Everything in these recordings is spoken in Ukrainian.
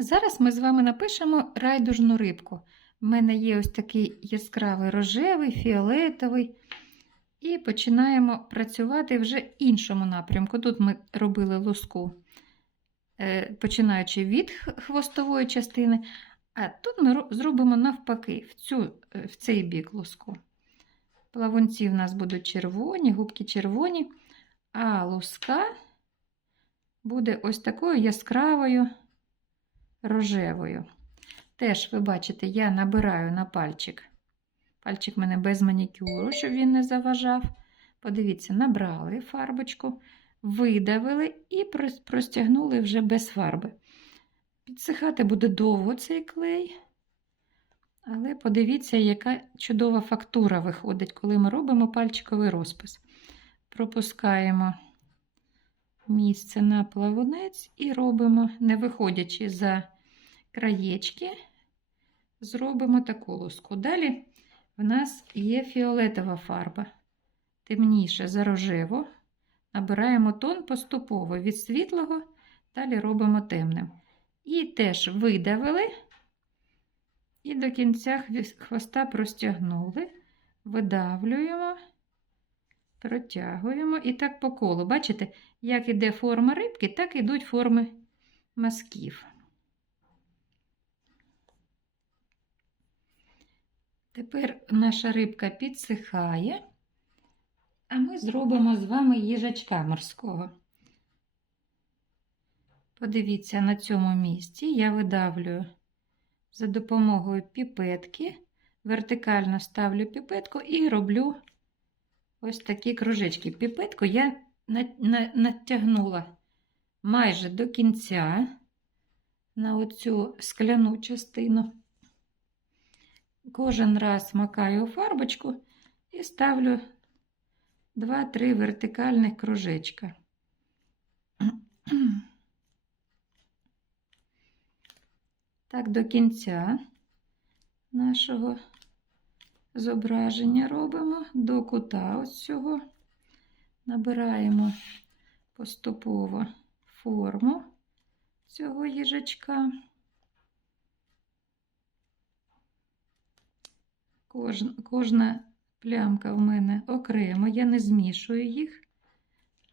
Зараз ми з вами напишемо райдужну рибку. У мене є ось такий яскравий рожевий, фіолетовий. І починаємо працювати вже іншому напрямку. Тут ми робили луску, е, починаючи від хвостової частини, а тут ми зробимо навпаки, в, цю, е, в цей бік луску. Плавунці в нас будуть червоні, губки червоні, а луска буде ось такою яскравою рожевою. Теж, ви бачите, я набираю на пальчик. Пальчик в мене без манікюру, щоб він не заважав. Подивіться, набрали фарбочку, видавили і простягнули вже без фарби. Підсихати буде довго цей клей. Але подивіться, яка чудова фактура виходить, коли ми робимо пальчиковий розпис. Пропускаємо місце на плавунець і робимо, не виходячи за краєчки, зробимо таку луску. Далі в нас є фіолетова фарба, темніша за рожеву. Набираємо тон поступово від світлого, далі робимо темним. І теж видавили, і до кінця хвоста простягнули, видавлюємо, протягуємо і так по колу. Бачите, як іде форма рибки, так ідуть форми мазків. Тепер наша рибка підсихає, а ми зробимо з вами їжачка морського. Подивіться, на цьому місці я видавлюю за допомогою піпетки, вертикально ставлю піпетку і роблю ось такі кружечки. Піпетку я на- на- натягнула майже до кінця на оцю скляну частину. Кожен раз макаю фарбочку і ставлю 2-3 вертикальних кружечка. Так, до кінця нашого зображення робимо до кута ось цього. Набираємо поступово форму цього їжачка. Кожна, плямка в мене окремо, я не змішую їх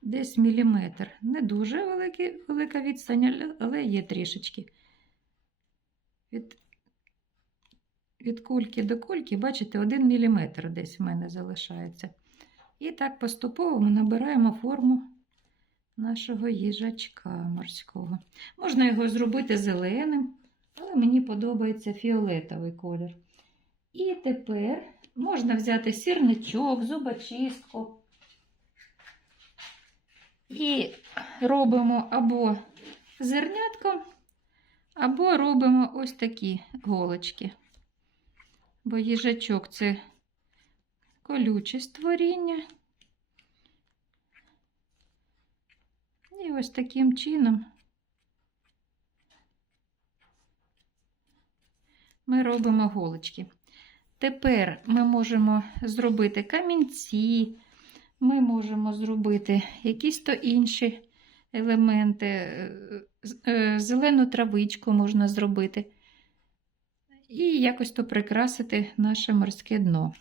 десь міліметр. Не дуже великі, велика відстань, але є трішечки. Від, від кульки до кульки, бачите, один міліметр десь в мене залишається. І так поступово ми набираємо форму нашого їжачка морського. Можна його зробити зеленим, але мені подобається фіолетовий колір. І тепер можна взяти сірничок, зубочистку. І робимо або зернятком, або робимо ось такі голочки. Бо їжачок це колюче створіння. І ось таким чином ми робимо голочки. Тепер ми можемо зробити камінці, ми можемо зробити якісь то інші елементи, е, зелену травичку можна зробити і якось то прикрасити наше морське дно.